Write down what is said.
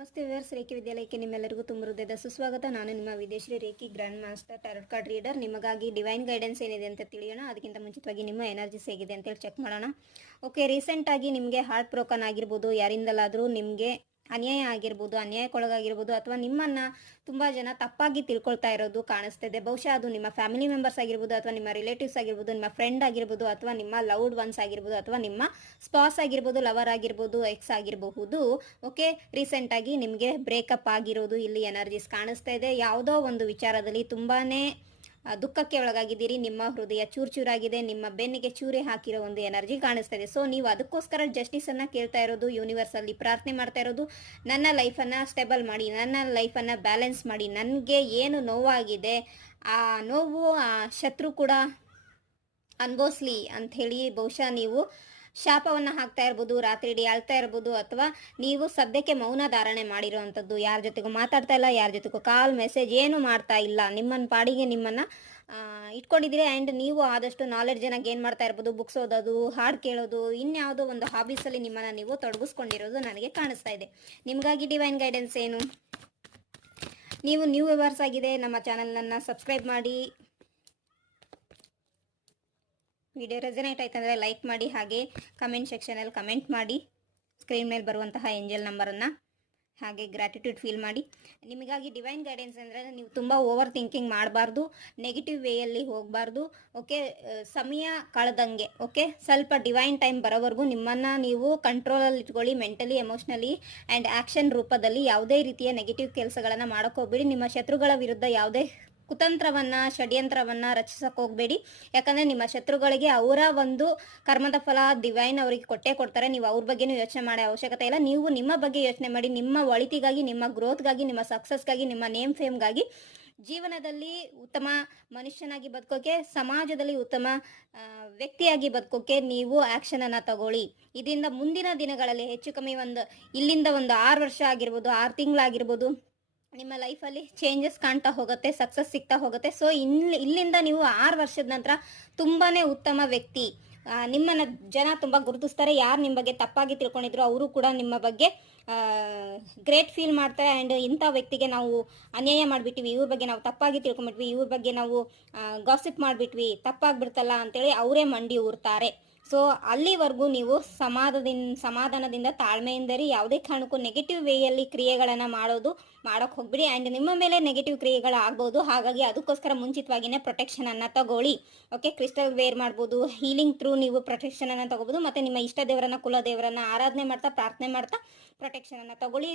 ನಮಸ್ತೆ viewers, reiki ವಿದ್ಯಾಲಯಕ್ಕೆ ನಿಮ್ಮೆಲ್ಲರಿಗೂ ತುಂಬ ಹೃದಯದ ಸುಸ್ವಾಗತ. ನಾನು ನಿಮ್ಮ ವಿದೇಶಿ reiki grand master tarot card reader. ನಿಮಗಾಗಿ ಡಿವೈನ್ ಗೈಡೆನ್ಸ್ ಏನಿದೆ ಅಂತ ತಿಳಿಯೋಣ. ಅದಕ್ಕಿಂತ ಮುಂಚಿತವಾಗಿ ನಿಮ್ಮ ಎನರ್ಜೀಸ್ ಹೇಗಿದೆ ಅಂತೇಳಿ ಚೆಕ್ ಮಾಡೋಣ. ಓಕೆ, ರೀಸೆಂಟಾಗಿ ನಿಮಗೆ ಹಾರ್ಟ್ ಬ್ರೋಕನ್ ಆಗಿರ್ಬೋದು, ಯಾರಿಂದಲಾದರೂ ನಿಮಗೆ ಅನ್ಯಾಯ ಆಗಿರ್ಬೋದು, ಅನ್ಯಾಯಕ್ಕೊಳಗಾಗಿರ್ಬೋದು, ಅಥವಾ ನಿಮ್ಮನ್ನು ತುಂಬ ಜನ ತಪ್ಪಾಗಿ ತಿಳ್ಕೊಳ್ತಾ ಇರೋದು ಕಾಣಿಸ್ತಿದೆ. ಬಹುಶಃ ಅದು ನಿಮ್ಮ ಫ್ಯಾಮಿಲಿ ಮೆಂಬರ್ಸ್ ಆಗಿರ್ಬೋದು, ಅಥವಾ ನಿಮ್ಮ ರಿಲೇಟಿವ್ಸ್ ಆಗಿರ್ಬೋದು, ನಿಮ್ಮ ಫ್ರೆಂಡ್ ಆಗಿರ್ಬೋದು, ಅಥವಾ ನಿಮ್ಮ ಲವ್ಡ್ ಒನ್ಸ್ ಆಗಿರ್ಬೋದು, ಅಥವಾ ನಿಮ್ಮ ಸ್ಪಾಸ್ ಆಗಿರ್ಬೋದು, ಲವರ್ ಆಗಿರ್ಬೋದು, ಎಕ್ಸ್ ಆಗಿರಬಹುದು. ಓಕೆ, ರೀಸೆಂಟಾಗಿ ನಿಮಗೆ ಬ್ರೇಕಪ್ ಆಗಿರೋದು ಇಲ್ಲಿ ಎನರ್ಜೀಸ್ ಕಾಣಿಸ್ತಾ ಇದೆ. ಯಾವುದೋ ಒಂದು ವಿಚಾರದಲ್ಲಿ ತುಂಬಾ ದುಃಖಕ್ಕೆ ಒಳಗಾಗಿದ್ದೀರಿ. ನಿಮ್ಮ ಹೃದಯ ಚೂರಾಗಿದೆ, ನಿಮ್ಮ ಬೆನ್ನಿಗೆ ಚೂರಿ ಹಾಕಿರೋ ಒಂದು ಎನರ್ಜಿ ಕಾಣಿಸ್ತಾ ಇದೆ. ಸೊ ನೀವು ಅದಕ್ಕೋಸ್ಕರ ಜಸ್ಟಿಸನ್ನು ಕೇಳ್ತಾ ಇರೋದು, ಯೂನಿವರ್ಸಲ್ಲಿ ಪ್ರಾರ್ಥನೆ ಮಾಡ್ತಾ ಇರೋದು, ನನ್ನ ಲೈಫನ್ನು ಸ್ಟೇಬಲ್ ಮಾಡಿ, ನನ್ನ ಲೈಫನ್ನು ಬ್ಯಾಲೆನ್ಸ್ ಮಾಡಿ, ನನಗೆ ಏನು ನೋವಾಗಿದೆ ಆ ನೋವು ಆ ಶತ್ರು ಕೂಡ ಅನುಭವಿಸ್ಲಿ ಅಂಥೇಳಿ ಬಹುಶಃ ನೀವು ಶಾಪವನ್ನು ಹಾಕ್ತಾ ಇರ್ಬೋದು, ರಾತ್ರಿ ಇಡೀ ಅಳ್ತಾ ಇರ್ಬೋದು, ಅಥವಾ ನೀವು ಸದ್ಯಕ್ಕೆ ಮೌನ ಧಾರಣೆ ಮಾಡಿರೋವಂಥದ್ದು. ಯಾರ ಜೊತೆಗೂ ಮಾತಾಡ್ತಾ ಇಲ್ಲ, ಯಾರ ಜೊತೆಗೂ ಕಾಲ್ ಮೆಸೇಜ್ ಏನು ಮಾಡ್ತಾ ಇಲ್ಲ, ನಿಮ್ಮನ್ನ ಪಾಡಿಗೆ ನಿಮ್ಮನ್ನು ಇಟ್ಕೊಂಡಿದ್ದೀರಿ. ಆ್ಯಂಡ್ ನೀವು ಆದಷ್ಟು ನಾಲೆಡ್ಜನ್ನು ಗೇನ್ ಮಾಡ್ತಾ ಇರ್ಬೋದು, ಬುಕ್ಸ್ ಓದೋದು, ಹಾಡು ಕೇಳೋದು, ಇನ್ಯಾವುದೋ ಒಂದು ಹಾಬೀಸಲ್ಲಿ ನಿಮ್ಮನ್ನು ನೀವು ತೊಡಗಿಸ್ಕೊಂಡಿರೋದು ನನಗೆ ಕಾಣಿಸ್ತಾ ಇದೆ. ನಿಮಗಾಗಿ ಡಿವೈನ್ ಗೈಡೆನ್ಸ್ ಏನು? ನೀವು ನ್ಯೂ ವ್ಯೂವರ್ಸ್ ಆಗಿದೆ, ನಮ್ಮ ಚಾನಲನ್ನು ಸಬ್ಸ್ಕ್ರೈಬ್ ಮಾಡಿ. ವಿಡಿಯೋ ರೆಸನೇಟ್ ಆಯ್ತಂದರೆ ಲೈಕ್ ಮಾಡಿ, ಹಾಗೆ ಕಮೆಂಟ್ ಸೆಕ್ಷನಲ್ಲಿ ಕಮೆಂಟ್ ಮಾಡಿ. ಸ್ಕ್ರೀನ್ ಮೇಲೆ ಬರುವಂತಹ ಏಂಜಲ್ ನಂಬರನ್ನು ಹಾಗೆ ಗ್ರ್ಯಾಟಿಟ್ಯೂಡ್ ಫೀಲ್ ಮಾಡಿ. ನಿಮಗಾಗಿ ಡಿವೈನ್ ಗೈಡೆನ್ಸ್ ಅಂದರೆ ನೀವು ತುಂಬ ಓವರ್ ಥಿಂಕಿಂಗ್ ಮಾಡಬಾರ್ದು, ನೆಗೆಟಿವ್ ವೇಯಲ್ಲಿ ಹೋಗಬಾರ್ದು. ಓಕೆ, ಸಮಯ ಕಳೆದಂಗೆ. ಓಕೆ, ಸ್ವಲ್ಪ ಡಿವೈನ್ ಟೈಮ್ ಬರೋವರೆಗೂ ನಿಮ್ಮನ್ನು ನೀವು ಕಂಟ್ರೋಲಲ್ಲಿ ಇಟ್ಕೊಳ್ಳಿ, ಮೆಂಟಲಿ, ಎಮೋಷ್ನಲಿ ಆ್ಯಂಡ್ ಆ್ಯಕ್ಷನ್ ರೂಪದಲ್ಲಿ. ಯಾವುದೇ ರೀತಿಯ ನೆಗೆಟಿವ್ ಕೆಲಸಗಳನ್ನು ಮಾಡೋಕ್ಕೆ ಹೋಗಬೇಡಿ. ನಿಮ್ಮ ಶತ್ರುಗಳ ವಿರುದ್ಧ ಯಾವುದೇ ಕುತಂತ್ರವನ್ನು, ಷಡ್ಯಂತ್ರವನ್ನು ರಚಿಸಕ್ಕೆ ಹೋಗಬೇಡಿ. ಯಾಕಂದರೆ ನಿಮ್ಮ ಶತ್ರುಗಳಿಗೆ ಅವರ ಒಂದು ಕರ್ಮದ ಫಲ ಡಿವೈನ್ ಅವರಿಗೆ ಕೊಟ್ಟೇ ಕೊಡ್ತಾರೆ. ನೀವು ಅವ್ರ ಬಗ್ಗೆನೂ ಯೋಚನೆ ಮಾಡೋ ಅವಶ್ಯಕತೆ ಇಲ್ಲ. ನೀವು ನಿಮ್ಮ ಬಗ್ಗೆ ಯೋಚನೆ ಮಾಡಿ, ನಿಮ್ಮ ಒಳಿತಿಗಾಗಿ, ನಿಮ್ಮ ಗ್ರೋತ್ಗಾಗಿ, ನಿಮ್ಮ ಸಕ್ಸಸ್ಗಾಗಿ, ನಿಮ್ಮ ನೇಮ್ ಫೇಮ್ಗಾಗಿ, ಜೀವನದಲ್ಲಿ ಉತ್ತಮ ಮನುಷ್ಯನಾಗಿ ಬದುಕೋಕೆ, ಸಮಾಜದಲ್ಲಿ ಉತ್ತಮ ವ್ಯಕ್ತಿಯಾಗಿ ಬದುಕೋಕೆ ನೀವು ಆ್ಯಕ್ಷನನ್ನು ತಗೊಳ್ಳಿ. ಇದರಿಂದ ಮುಂದಿನ ದಿನಗಳಲ್ಲಿ ಹೆಚ್ಚು ಕಮ್ಮಿ ಇಲ್ಲಿಂದ ಒಂದು 6 ವರ್ಷ ಆಗಿರ್ಬೋದು, 6 ತಿಂಗಳಾಗಿರ್ಬೋದು, ನಿಮ್ಮ ಲೈಫಲ್ಲಿ ಚೇಂಜಸ್ ಕಾಣ್ತಾ ಹೋಗುತ್ತೆ, ಸಕ್ಸಸ್ ಸಿಗ್ತಾ ಹೋಗುತ್ತೆ. ಸೊ ಇಲ್ಲಿಂದ ನೀವು 6 ವರ್ಷದ ನಂತರ ತುಂಬಾ ಉತ್ತಮ ವ್ಯಕ್ತಿ, ನಿಮ್ಮನ್ನು ಜನ ತುಂಬ ಗುರುತಿಸ್ತಾರೆ. ಯಾರು ನಿಮ್ಮ ಬಗ್ಗೆ ತಪ್ಪಾಗಿ ತಿಳ್ಕೊಂಡಿದ್ರು ಅವರು ಕೂಡ ನಿಮ್ಮ ಬಗ್ಗೆ ಗ್ರೇಟ್ ಫೀಲ್ ಮಾಡ್ತಾರೆ. ಆ್ಯಂಡ್ ಇಂಥ ವ್ಯಕ್ತಿಗೆ ನಾವು ಅನ್ಯಾಯ ಮಾಡಿಬಿಟ್ವಿ, ಇವ್ರ ಬಗ್ಗೆ ನಾವು ತಪ್ಪಾಗಿ ತಿಳ್ಕೊಂಬಿಟ್ವಿ, ಇವ್ರ ಬಗ್ಗೆ ನಾವು ಗಾಸಿಪ್ ಮಾಡಿಬಿಟ್ವಿ, ತಪ್ಪಾಗ್ಬಿಡ್ತಲ್ಲ ಅಂತೇಳಿ ಅವರೇ ಮಂಡಿ ಊರ್ತಾರೆ. ಸೊ ಅಲ್ಲಿವರೆಗೂ ನೀವು ಸಮಾಧಾನದಿಂದ ತಾಳ್ಮೆಯಿಂದರಿ. ಯಾವುದೇ ಕಾರಣಕ್ಕೂ ನೆಗೆಟಿವ್ ವೇಯಲ್ಲಿ ಕ್ರಿಯೆಗಳನ್ನು ಮಾಡೋಕ್ಕೆ ಹೋಗ್ಬಿಡಿ. ಆ್ಯಂಡ್ ನಿಮ್ಮ ಮೇಲೆ ನೆಗೆಟಿವ್ ಕ್ರಿಯೆಗಳು ಆಗ್ಬೋದು. ಹಾಗಾಗಿ ಅದಕ್ಕೋಸ್ಕರ ಮುಂಚಿತವಾಗಿಯೇ ಪ್ರೊಟೆಕ್ಷನನ್ನು ತಗೊಳ್ಳಿ. ಓಕೆ, ಕ್ರಿಸ್ಟಲ್ ವೇರ್ ಮಾಡ್ಬೋದು, ಹೀಲಿಂಗ್ ಥ್ರೂ ನೀವು ಪ್ರೊಟೆಕ್ಷನನ್ನು ತಗೋಬೋದು. ಮತ್ತು ನಿಮ್ಮ ಇಷ್ಟ ದೇವರನ್ನ, ಕುಲ ದೇವರನ್ನ ಆರಾಧನೆ ಮಾಡ್ತಾ, ಪ್ರಾರ್ಥನೆ ಮಾಡ್ತಾ ಪ್ರೊಟೆಕ್ಷನನ್ನು ತಗೊಳ್ಳಿ.